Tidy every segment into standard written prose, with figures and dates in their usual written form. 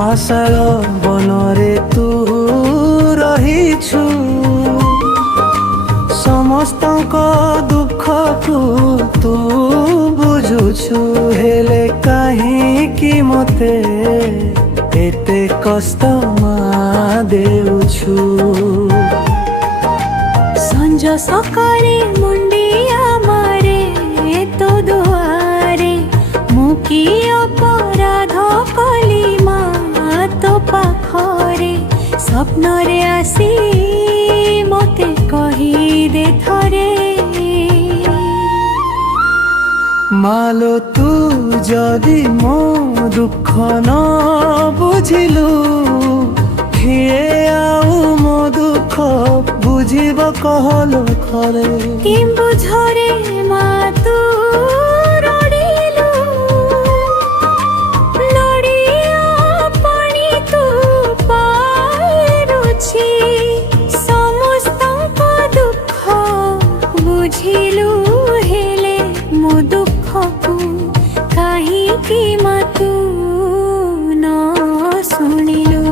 ମାଶାଳ ବନରେ ତୁ ରହିଛୁ, ସମସ୍ତଙ୍କ ଦୁଃଖକୁ ତୁ ବୁଝୁଛୁ। ହେଲେ କାହିଁକି ମୋତେ ଏତେ କଷ୍ଟ ମା ଦେଉଛୁ? ସଞ୍ଜ ସକାଳେ ମୁଣ୍ଡିଆ ମାରେ ତୋ ଦୁଆରେ, ମୁଁ କି ଅପରାଧ କଲି ମା ତୋ ପାଖରେ? ସ୍ୱପ୍ନରେ ଆସି ମୋତେ କହିଦେ ଥରେ, ମାଲୋ ତୁ ଯଦି ମୋ ଦୁଃଖ ନ ବୁଝିଲୁ, କିଏ ଆଉ ମୋ ଦୁଃଖ ବୁଝିବ କହଲୋ ଥରେ? କେମ୍ବୁଝରେ ମା ତୁ ରଡ଼ିଲୁ, ନଡ଼ିଆ ପାଣି ତୁ ପାରୁଛି, ସମସ୍ତଙ୍କ ଦୁଃଖ ବୁଝିଲୁ, ହେଲେ ମୋ ଦୁଃଖକୁ କାହିଁକି ମା ତୁ ନ ଶୁଣିଲୁ?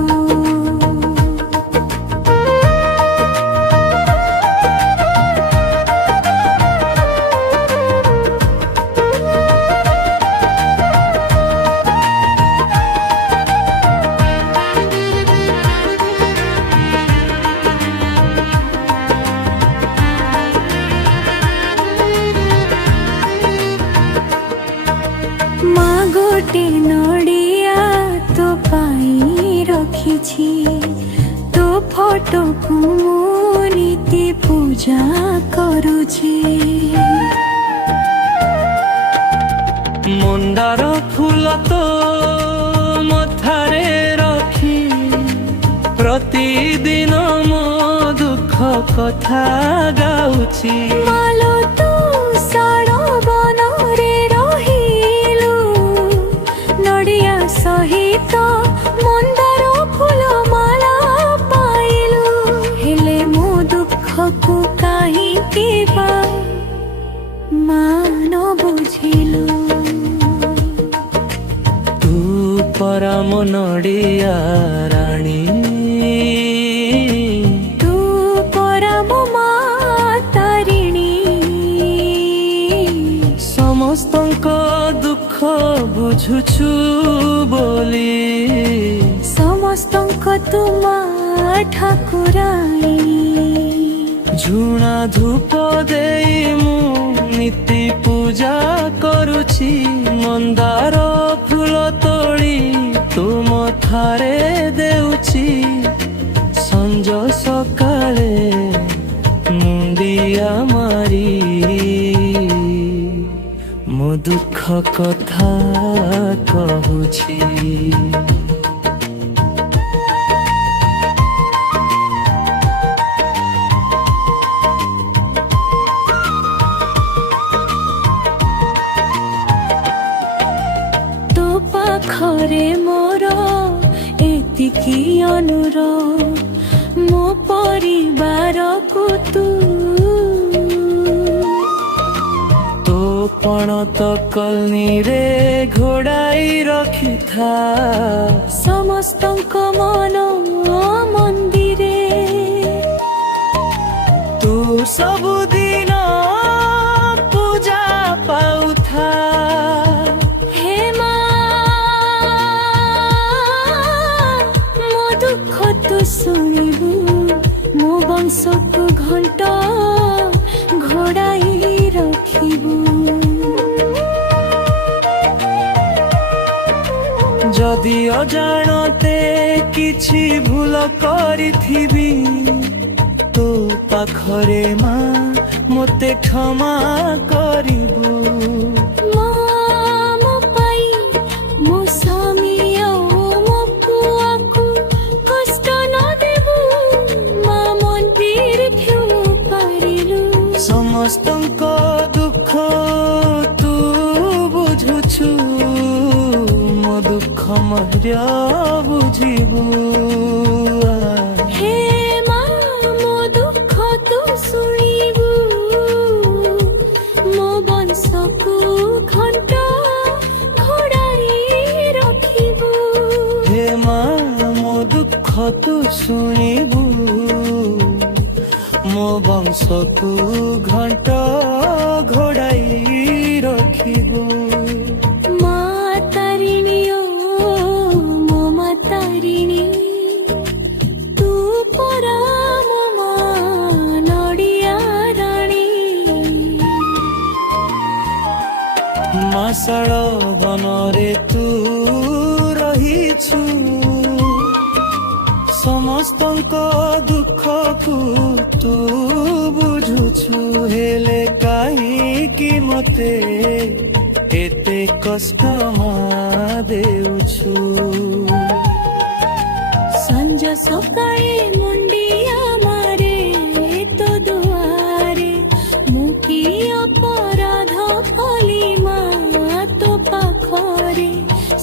ମା ଗୋଟେ ନଡ଼ିଆ ତୋ ପାଇଁ ରଖିଛି, ତୋ ଫଟୋକୁ ମୁଁ ନିତି ପୂଜା କରୁଛି। ମନ୍ଦାର ଫୁଲ ତୋ ମଥାରେ ରଖି, ପ୍ରତିଦିନ ମୋ ଦୁଃଖ କଥା ଗାଉଛି। ମାଲୋ ତୁ ଶାଳ ବନରେ ରହିଲୁ, ନଡ଼ିଆ ସହିତ ମନ୍ଦାର ଫୁଲ ମାଳା ପାଇଲୁ, ହେଲେ ମୋ ଦୁଃଖକୁ କାହିଁକି ବା ମା ନ ବୁଝିଲୁ? ତୁ ପରା ମୋ ନଡ଼ିଆ ରାଣୀ, ତୁ ପରା ମୋ ମା ତାରିଣୀ, ସମସ୍ତଙ୍କ ଦୁଃଖ ବୁଝୁଛୁ ବୋଲି, ସମସ୍ତଙ୍କ ତୁ ମା ଠାକୁରାଣୀ। ଝୁଣା ଧୂପ ଦେଇ ମୁଁ ନିତି ପୂଜା କରୁଛି, ମନ୍ଦାର ଫୁଲ ତୋଳି ତୁ ମଥାରେ ଦେଉଛି, ସଞ୍ଜ ସକାଳେ ମୁଣ୍ଡିଆ ମାରି ମୋ ଦୁଃଖ କଥା କହୁଛି। ତୋ ପାଖରେ ମୋର ଏତିକି ଅନୁରୋଧ, ମୋ ପରିବାରକୁ ତୁ ତୋ ପଣତ କଲନୀରେ ଘୋଡ଼ାଇ ରଖିଥା, ସମସ୍ତଙ୍କ ମନ ମନ୍ଦିରେ ତୁ ସବୁଦିନ ପୂଜା ପାଉଥା। ହେ ମା ମୋ ଦୁଃଖ ତୁ ଶୁଣିବୁ, ମୋ ବଂଶକୁ ଘଣ୍ଟ ଘୋଡ଼ାଇ ରଖିବୁ। ଯଦି ଅଜାଣତେ କିଛି ଭୁଲ କରିଥିବି, ତୋ ପାଖରେ ମା ମୋତେ କ୍ଷମା କରିବୁ। ମା ମୋ ପାଇଁ ମୋ ସ୍ୱାମୀ ଆଉ ମୋ ପୁଅକୁ କଷ୍ଟ ନ ଦେବୁ, ମା ମନ୍ଦିର କ୍ୟୁ ପାରିଲୁ? ସମସ୍ତଙ୍କ ଦୁଃଖ ତୁ ବୁଝୁଛୁ, ମୋ ଦୁଃଖ ମଧ୍ୟ ବୁଝିବୁ। ହେ ମା ମୋ ଦୁଃଖ ତୁ ଶୁଣିବୁ, ମୋ ବଂଶକୁ ଘଣ୍ଟ ଘୋଡ଼ାଇ ରଖିବୁ। ହେ ମା ତୁ ଶୁଣିବୁ ମୋ ବଂଶକୁ ଘଣ୍ଟ ଘୋଡ଼ାଇ ରଖିବୁ। ମା ତାରିଣୀ ଓ ମୋ ମା ତାରିଣୀ, ତୁ ପରା ମୋ ମା ନଡ଼ିଆ ରାଣୀ। ମାଶାଳ ବନରେ ତୁ ରହିଛୁ, ସମସ୍ତଙ୍କ ଦୁଃଖକୁ ତୁ ବୁଝୁଛୁ। ହେଲେ କାହିଁକି ମତେ ଏତେ କଷ୍ଟ ମା ଦେଉଛୁ? ସଞ୍ଜ ସକାଳେ ମୁଣ୍ଡିଆ ମାରେ ତୋ ଦୁଆରେ, ମୁଁ କି ଅପରାଧ କଲି ମା ତୋ ପାଖରେ?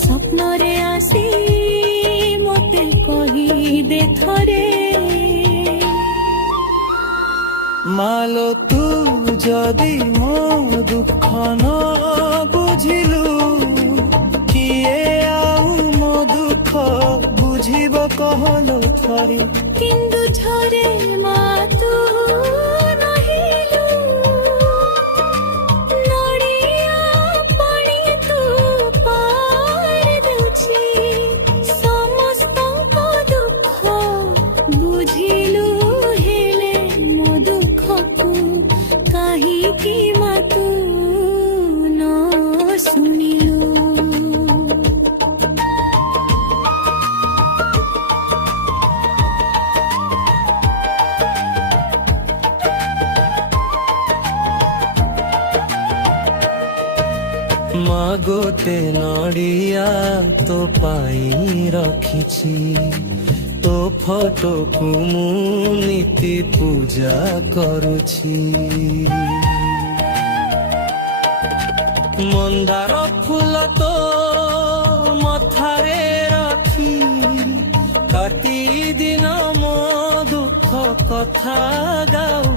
ସ୍ୱପ୍ନରେ ଆସି ମତେ କହିଦେ ଥରେ। ମାଲୋ ତୁ ଯଦି ମୋ ଦୁଃଖ ନ ବୁଝିଲୁ, କିଏ ଆଉ ମୋ ଦୁଃଖ ବୁଝିବ କହଲୋ ଥରେ? କେନ୍ଦୁଝରେ ମା ତୁ ରହିଲୁ, ନଡ଼ିଆ ପାଣି ତୁ ପାରି ଦେଉଛି। ସମସ୍ତଙ୍କ ଦୁଃଖ ବୁଝିଲୁ, ହେଲେ ମୋ ଦୁଃଖକୁ କାହିଁକି ମା ତୁ ନ ଶୁଣିଲୁ? ମା ଗୋଟେ ନଡ଼ିଆ ତୋ ପାଇଁ ରଖିଛି, ତୋ ଫଟୋକୁ ମୁଁ ନୀତି ପୂଜା କରୁଛି। ମନ୍ଦାର ଫୁଲ ତୋ ମଥାରେ ରଖି, କାଟି ଦିନ ମୋ ଦୁଃଖ କଥା ଗାଉ